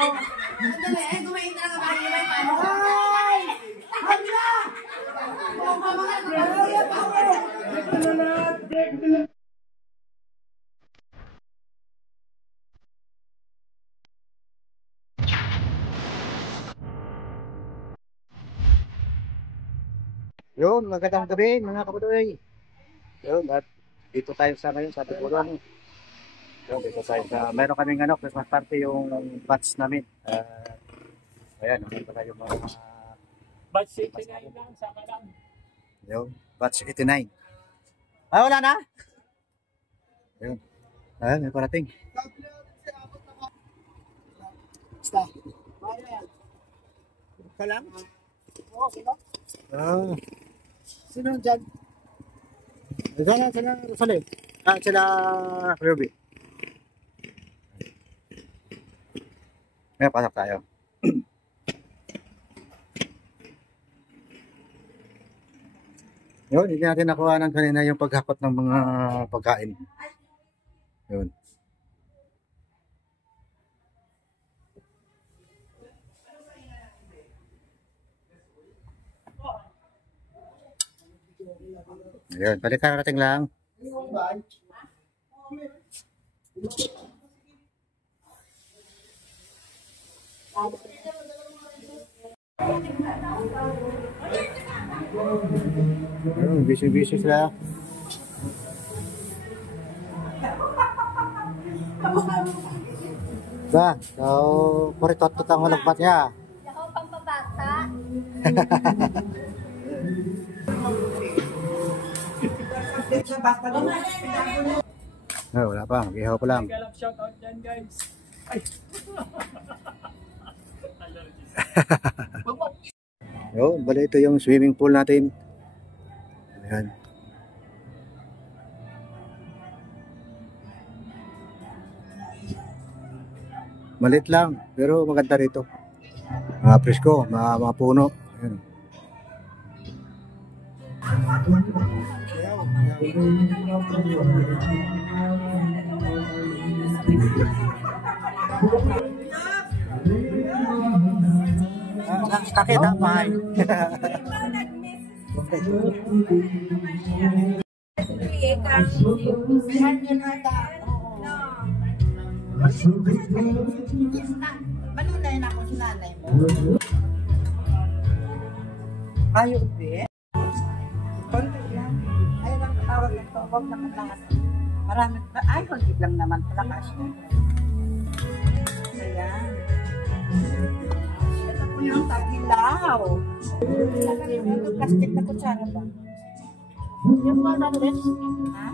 Yun, magandang gabi mga kabudoy. Yun, at dito tayo sa ngayon sa Tiguran. Yun, dito tayo sa, meron kaming Christmas party yung batch namin. Ayan, nandito tayo mga batch 89 lang, saka lang. Yun, batch 89. Ah, wala na? Yun. Ayan, may parating. Basta. Ka lang? Oo, sila. Ah. Sino dyan? Sila Rosalie. Sila Ruby. Ngayon, pasok tayo. Yun, hindi natin nakuha ng kanina yung paghakot ng mga pagkain. Yun. Ayun, balik karating lang. Ayun, busy sila. Ba, so, puritot ang malagpat niya. Ako pampabata. Oh, wala pa, mag-ihaw pa lang. Shout out dyan, guys. Ay. Yo, bali ito yung swimming pool natin. Ayan. Malit lang, pero maganda rito. Mga presko, mga puno. Ayan. Nakita ang bahay. Malunayin ako si nanay mo. Ayaw din. Konti lang. Ayun ang tawag ng tawag na kataas. Marami. Ay, konti lang naman. Palakas. Ayan. Ito po yung tagilaw. Ito plastic na kutsara ba? Yung mga natin? Ha?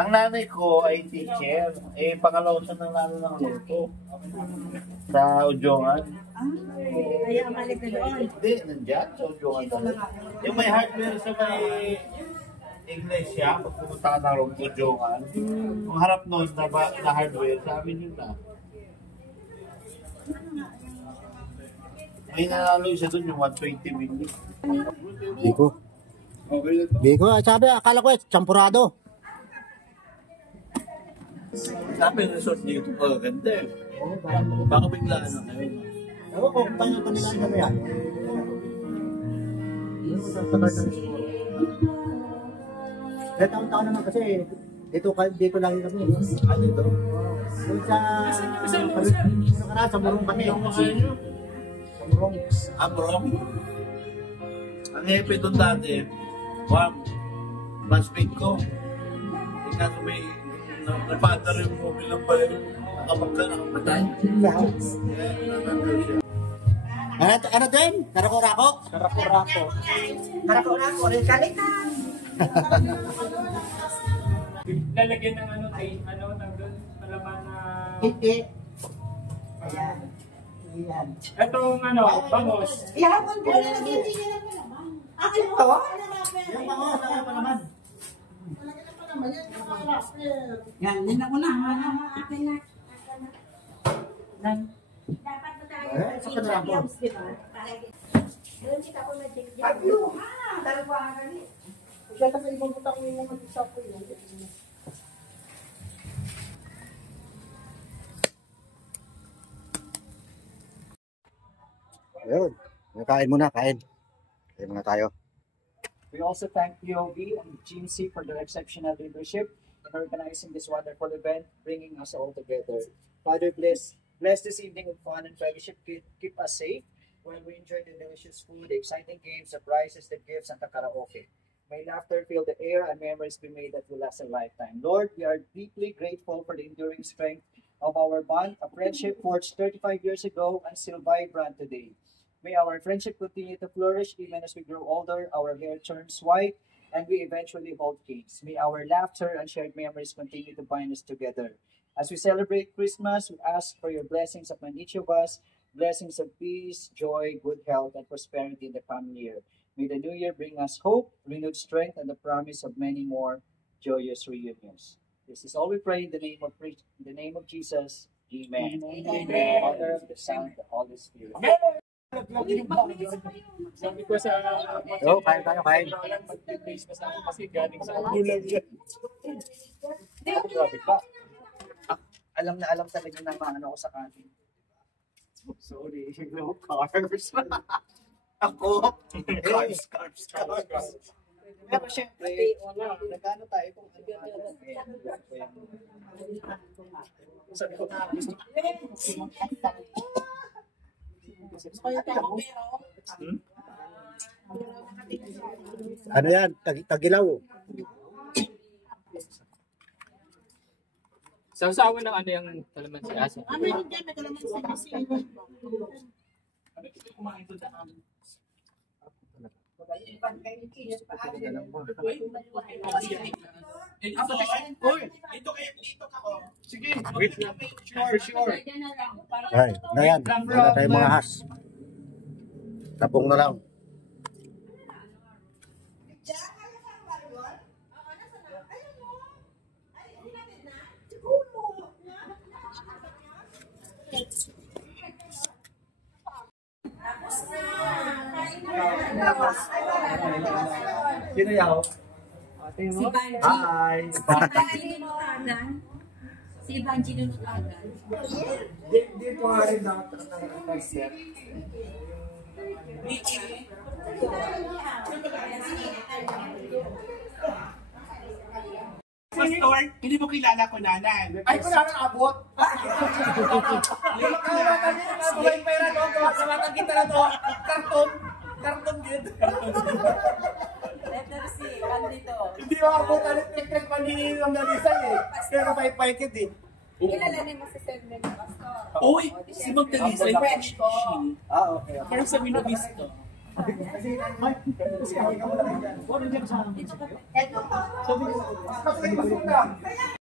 Ang nanay ko ay teacher. Pangalaw siya ng lalo ng luto. Sa Udjongan. Kaya mali ka doon. Hindi, nandyan sa Udjongan. Yung may hardware sa may iglesia, pag pumunta ka ng Udjongan, yung harap nun na hardware, sa amin yun na. May nanalo isa doon yung 120 million. Biko, sabi, akala ko champurado. Sabi yung resort dito, ganda eh. Baka biglaan na kayo. Ewan ko, paano panilaan kami yan? Taon-taon naman kasi, dito lang kami. Ano ito? Doon sa Murong kami. Sa Murong. Amrong. Ang hepe doon dati, classmate ko. Ikaso may napata rin mo bilang ba yung nakapagpatay. Ano din? Karako-rako? Karako-rako. Karako-rako. Kalikan. Lalagyan ng doon, palaman na... Hindi. Ayan. Ayan. Itong bangos. Ihapon po na lagyan din nila palaman. Akin to? Yung bangos, ano pa naman? Yan, din ako na. Akin na. Dapat ba tayo? Sa kanila po. Doon kita ko na-check Ay, luha! Dalawa nga ganit. Kaya sa ibang buta ko yung mag-isa ko yun. Ayun. Kain muna, kain. Kain muna tayo. We also thank POV and GMC for their exceptional leadership in organizing this wonderful event, bringing us all together. Father, bless this evening with fun and fellowship. Keep us safe while we enjoy the delicious food, the exciting games, the prizes, the gifts, and the karaoke. May laughter fill the air and memories be made that will last a lifetime. Lord, we are deeply grateful for the enduring strength of our bond, a friendship forged 35 years ago and still vibrant today. May our friendship continue to flourish even as we grow older, our hair turns white, and we eventually hold kids. May our laughter and shared memories continue to bind us together. As we celebrate Christmas, we ask for your blessings upon each of us, blessings of peace, joy, good health, and prosperity in the coming year. May the new year bring us hope, renewed strength, and the promise of many more joyous reunions. This is all we pray in the name of Jesus. Amen. Amen. Father, the Son, and the Holy Spirit. Sabi ko sa Yo, kain tayo, kain. mag-praise pa sa akin kasi galing sa ulam yan. Grabe ka. Alam na alam talaga na maano ko sa kantin. Sorry, no carbs. Ako? Carbs. Pero syempre, nagano tayo kung ano. Sabi ko, Ano yan? Tagilaw. Sausawan ng ano yung kalamansi aso. Meron dyan, may kalaman sa kasi. Dito ka ko. Sige. Sure. Ay, na yan. Wala tayong mga has. Tapong na lang. Sino yaw? Si Banji. Hi. Si Banji Nunutagan. Si Banji Nunutagan. Dito nga rin nag-step. Pastor, hindi mo kilala ko nanan. Ay, ko na abot. Lima ka na natin yung mga pera doon. Kawasan kita na to. Karton yun. Letter C, Candito. Hindi mo abot ang electric panininom na design eh. Pero may paikit eh. Kilalanin mo si Sedmen, Pastor. Uy, si Magdalisa, yung French machine. Okay. Parang sa Minovisto.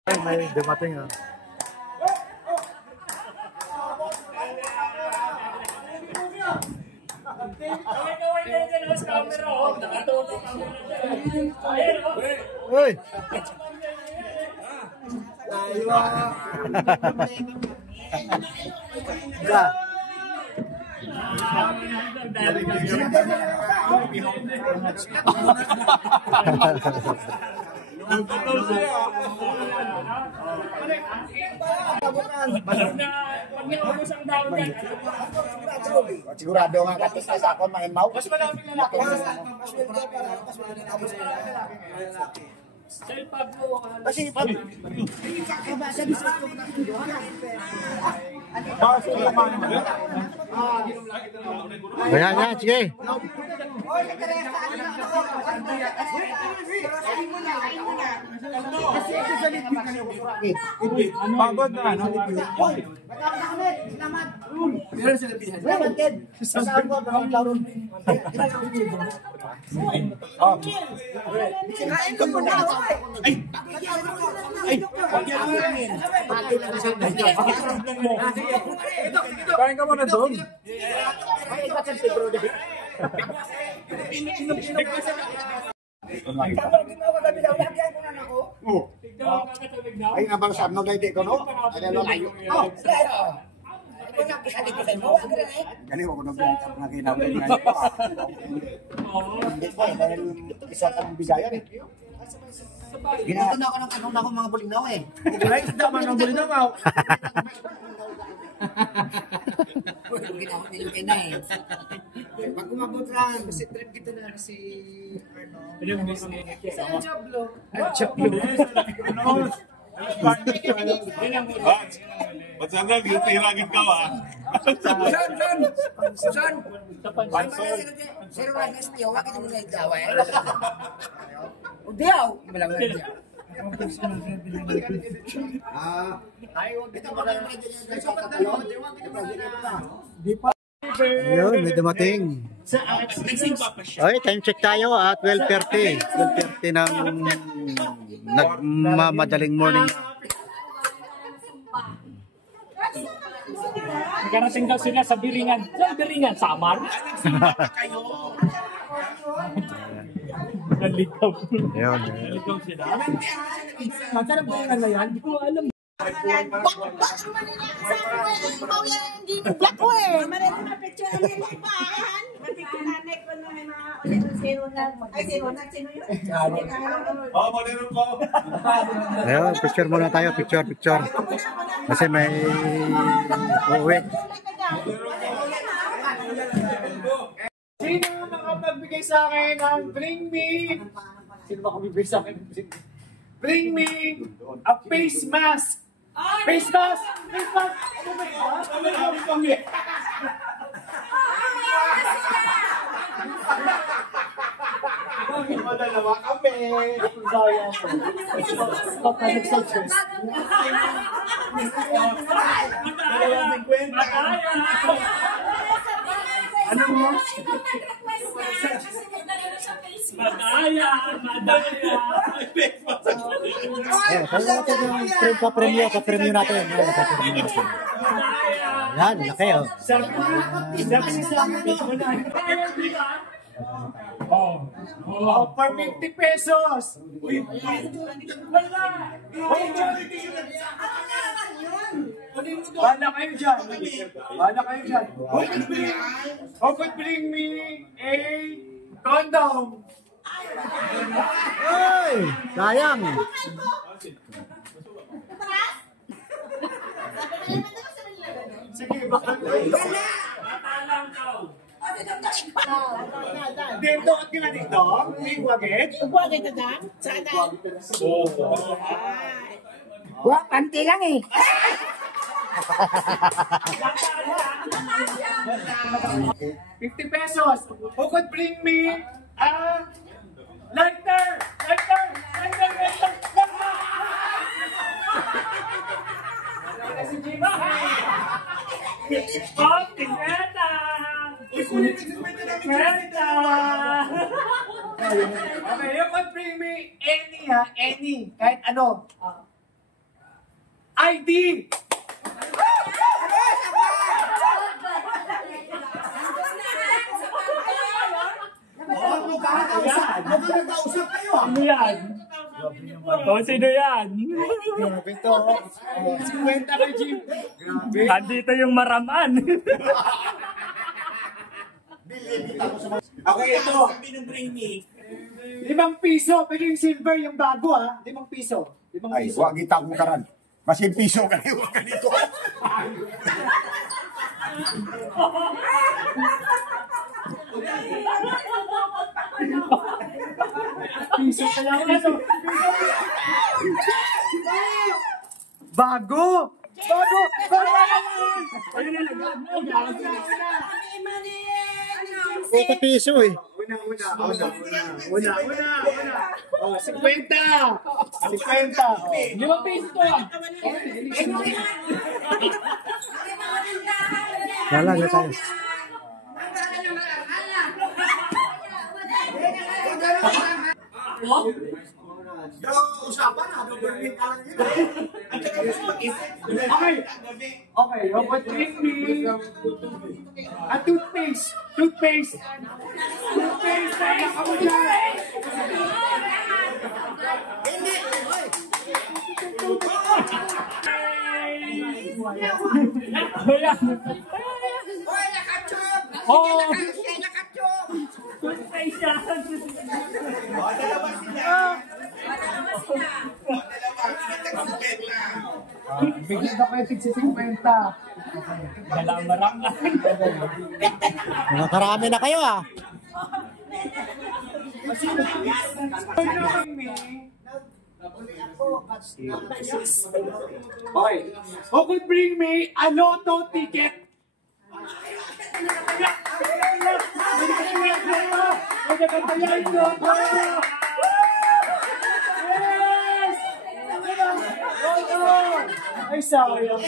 Ay, may dumating ah. Uy! Ka. Sigurado nga katis na sa ako, mahimaw. Mas malaming lalaki. Kasi pag... Ayan, yan, sige. Pagod na, ano? Kain ka muna. Kain ka muna doon. Tignan mo kakatabig na. Ay, abang sa ano, hindi ko, no? Ay, layo. Galing ako nag-vlog ako na kinamay ngayon pa. Hindi pa eh, dahil isa kang bigayan eh. Ginagawa na ako ng tanong na ako mga bulinaw eh. Right, naman ang bulinaw. Ginawa nila kayo na eh. Pag umabot lang, kasi trip kita na si Arno. Ba't saan na, tiragin ka ba? Son! Pero wala sa tiyo, wakit mo na ikaw eh. Udiyaw! Malang na diyaw. Ayun, may dumating. Okay, time check tayo at 12:30. 12:30 ng nagmamadaling morning. Nagkarating daw sila sa Biringan. Sa Biringan, Samar. Naligaw. Ayun. Naligaw sila. Masarap ba yung ano yan? Hindi ko alam. Ayun, picture muna tayo. Picture. Kasi may uuwi. Sino ang nakapagbigay sa akin ng Bring Me? Sino ba kumibigay sa akin? Bring Me a face mask! Face mask! Face mask! Ano ba ito? Ano ba ito? Madalawa kami! Daya ko. Papanik sa chest. Dalawang 50. Ano mo? Madaya! Ayun, kaya natin yung pa-premyo natin. Yan, laki oh. Sabi niya sa akin, oh, for 50 pesos. Bahala kayo dyan. Who could bring me a condom? Ay, sayang. Sige, baka dito at kila dito? May wagit? Wagit na dyan? Sana? Wah, panty lang eh. $50. Who could bring me a lighter? Lighter! Si Jimmy. Oh, tingeta! Tingeta! Okay, you could bring me any, kahit ano. ID! Magkakausap kayo ah. Ano yan? Sino yan? Grabe to. 50 kay Jim. Grabe. Andito yung maraman. Okay, ito. ₱5. Pero yung silver, yung bago ha. ₱5. Ay, wag kita kong karan. Kasi piso kayo ganito. Piso ka lang ano. Bago! Ayun na lang. Ito piso eh. Una. Oh, 50. 50. ₱5 to ah. Wala na tayo. Okay, you could bring me a toothpaste. Toothpaste, kaya ka mo dyan. Oh! Bigyan ka kayo tig 50. Galang-marang. Nakarami na kayo ah. Okay. Who could bring me a lotto ticket? Yes! Ay, sayang.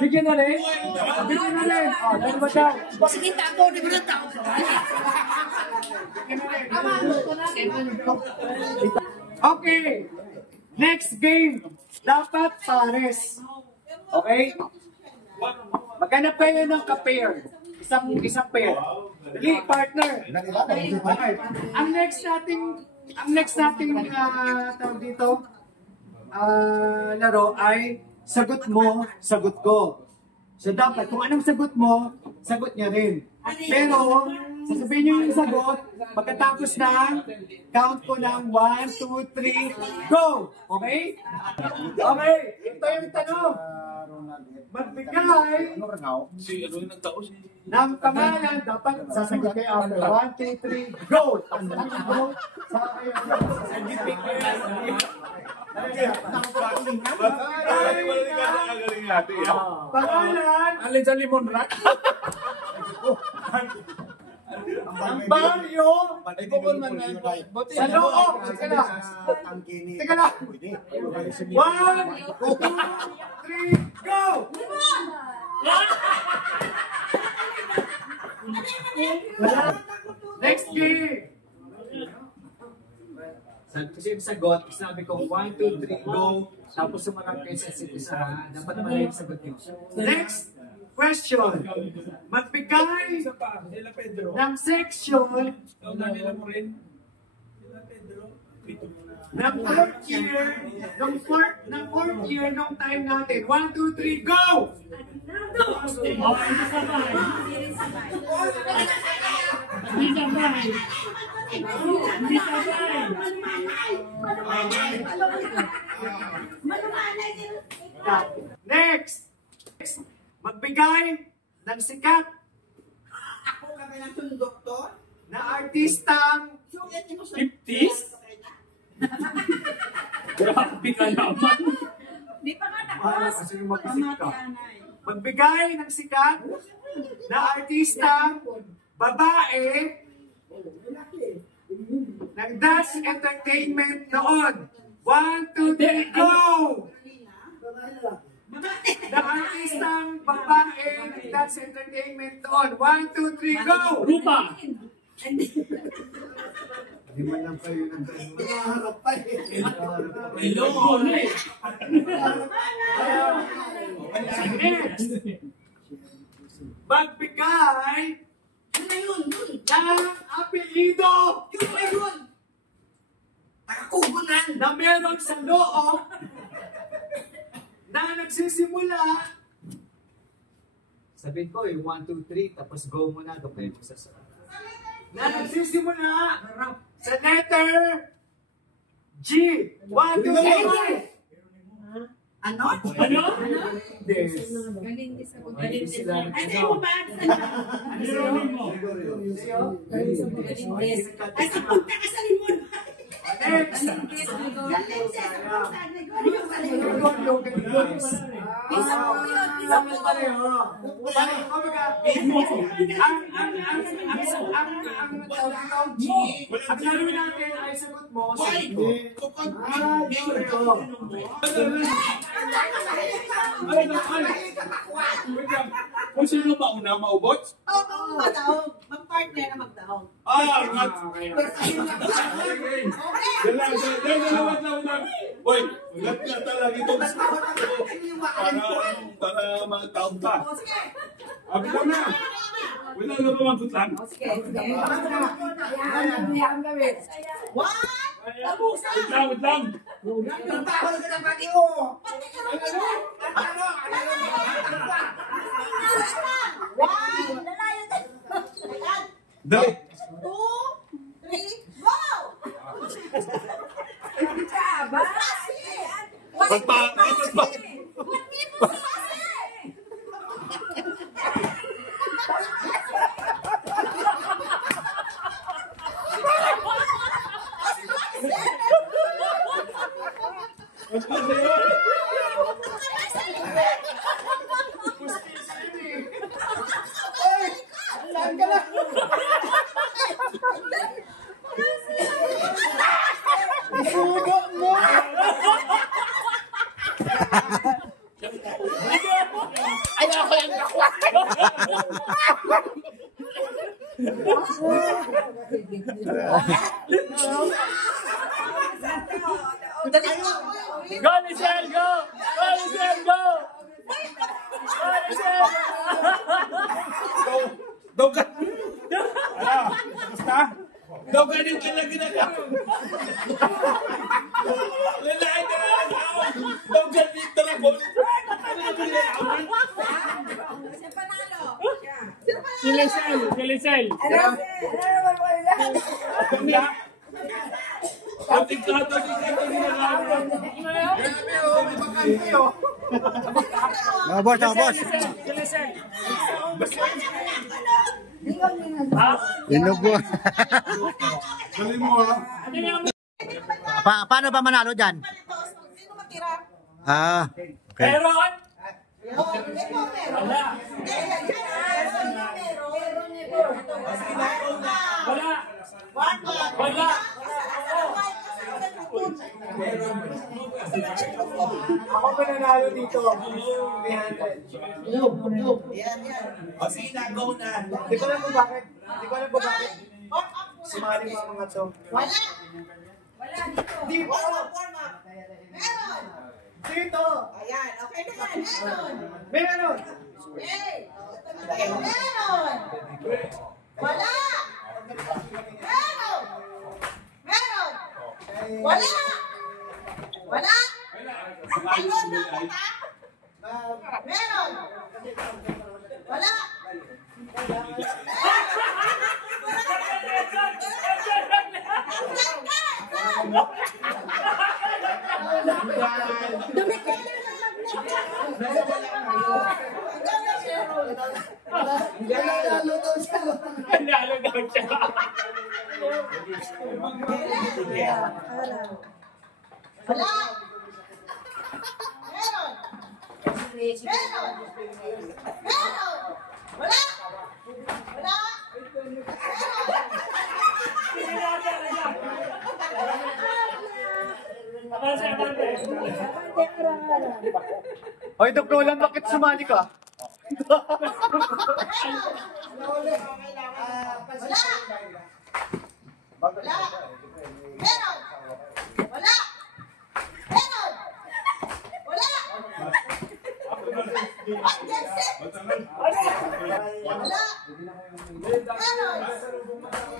Bigyan na rin? Bigyan na rin. Oh, dalawa daw. Sige, tako, di ba na tao sa Okay. Next game. Dapat pares. Okay? Maghanap kayo ng ka-pair. Isang pair. Dali, partner. Okay. Ang next nating tawag dito, laro ay sagot mo, sagot ko. So dapat, kung anong sagot mo, sagot niya rin. Pero, sasabihin niyo yung sagot, pagkatapos ng count ko ng 1, 2, 3, go! Okay? Okay, ito yung tanong. Magbigay ng pangalan, dapat sasagot kayo after 1, 2, 3, go! Go! Saka kayo. Pangalan, Alin sa limon rack? ang baryo, sa loob. Teka lang. Teka lang. 1, 2, 3, go! Next game. Kasi yung sagot, sabi ko 1, 2, 3, go. Tapos sumarap kayo sa isa, dapat pala yung sagot nyo. Next question. Magbigay ng section ng fourth year nung time natin. 1, 2, 3, go! Next! Magbigay ng sikat na artistang 50s? Grabe ka naman! Di pa nga tapos. Magbigay ng sikat na artistang babae ng Dance Entertainment noon. 1, 2, 3, go! Na artistang babae ng Dance Entertainment noon. 1, 2, 3, go! Rupa! Hindi man lang kayo ng harap pa eh. Iloko na eh. Next! Magbigay ng apelido na meron sa loob na nagsisimula. Sabihin ko yung 1, 2, 3 tapos go muna doon kayo magsasabi. Na nagsisimula sa letter G. 1, 2, 3. Ano? Ano? Yes. Galing din sa Galing sila. Ay, sa'yo mo ba? Ano mo? Galing din. Ay, sa punta ka sa limon. Next. Ang gagawin natin ay sagot mo. Kung sino mauna, maubot? Oo, magdaog. Mag-partner na magdaog. Boy, ulat na talaga itong para magtaog ka. Abi ka na. Wala na ba magkutlan? One, Wait lang. Nagtahol ka ng pati mo! Dali. 2, 3, go! Saan ka na? Isugo mo! Ayoko yung nakwa. Go, Michelle, go! Go, Michelle, go! Go, Michelle! Daw ka. Basta? Daw ka din kila ginagawa. Lalaki ka na lang ako. Daw ka din talabon. Si Lisel, si Lisel. Ang tiglato din ito ginagawa. Mga boss, mga boss. Si Lisel. Inubo. Dali mo ha. Paano ba manalo dyan? Sino matira? Ah, okay. Meron? Wala. Wala. Wala. Ako mananalo dito. 300. O sige na, go na. Hindi ko alam kung bakit. Hindi ko alam kung bakit. Sumali mo ang mga to. Wala. Wala dito. Dito! Warm up. Meron. Dito! Ayan, okay na yan. Meron. Meron! Hey. Meron. Wala. Meron. Meron. Wala. Wala. Ayun na kita. Meron. Wala. Nanalo daw siya. Nanalo daw siya. Wala. Meron. Meron. Meron. Wala. Wala. Abante, abante. Hoy, Dok Nolan, bakit sumali ka? Wala. Meron. Wala. Meron. Wala. Against it. Wala. Meron.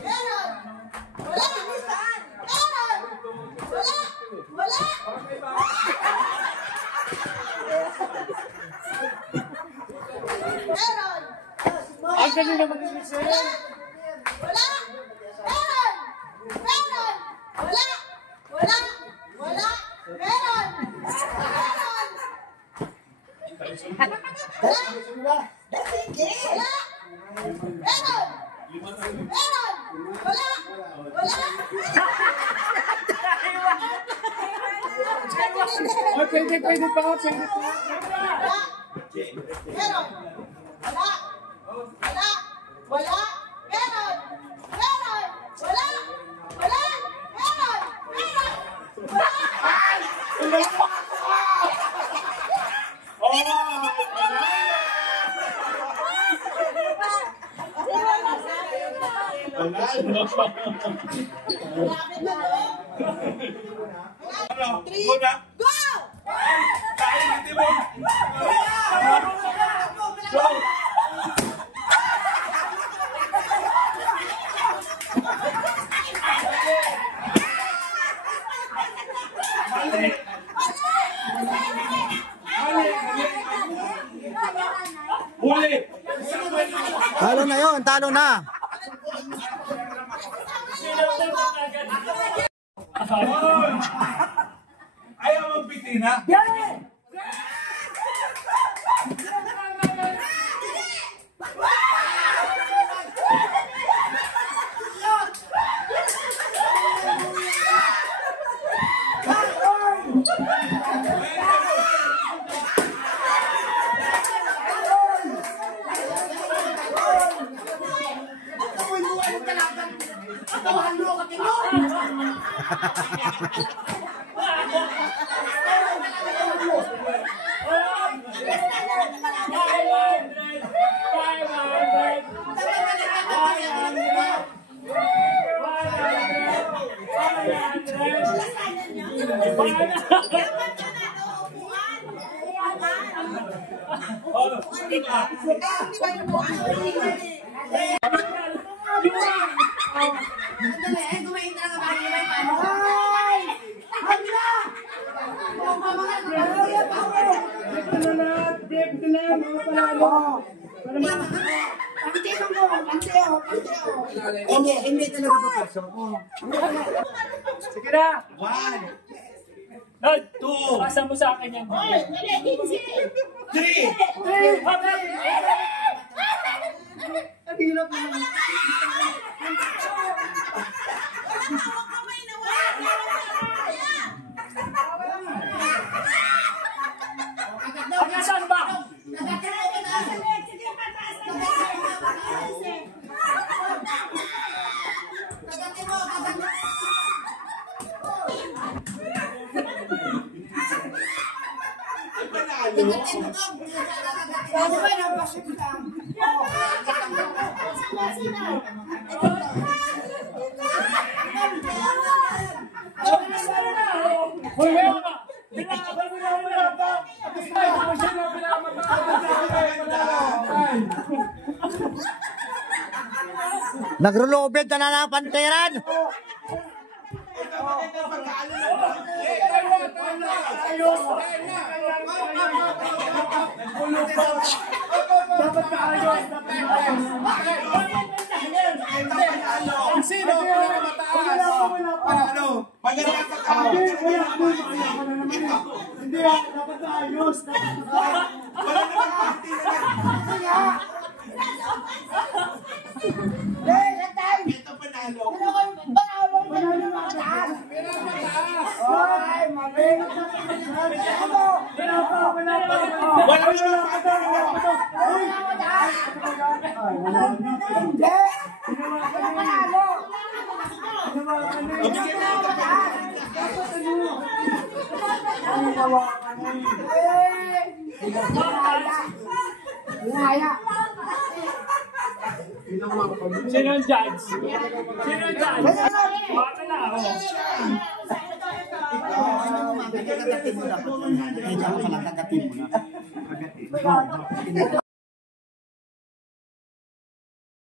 Meron. Wala. Meron. Wala. Wala. Meron. Ang galing naman ni Lisel. Wala. Meron. Meron. Wala. Wala. Wala. Meron. Meron. Wala. Sige. Wala. Meron. Meron. Wala. Wala. Ay, pwede pa, pwede pa. Wala. Meron. Wala. Wala. Wala. Meron. Meron. Wala. Wala. Meron. Meron. Wala. Go na. Go! Kain, hindi mo. Go. Talo na yun, talo na. Ayaw magpitina. Hindi talaga papasok. Sige na! 1, 2, Pasa mo sa akin yan. 3. Ang hirap naman. Nasaan ba? Nagrulobed na ng panteran. Dapat kaayos. Sino? Mataas. Para ano? Maganda ka ka. Hindi, dapat kaayos. Wala naman party naman. Ito panalo. Sino ang judge? Sino ang judge? Baka na ako. Kagatin mo na. Medyo ako pala kagatin mo na.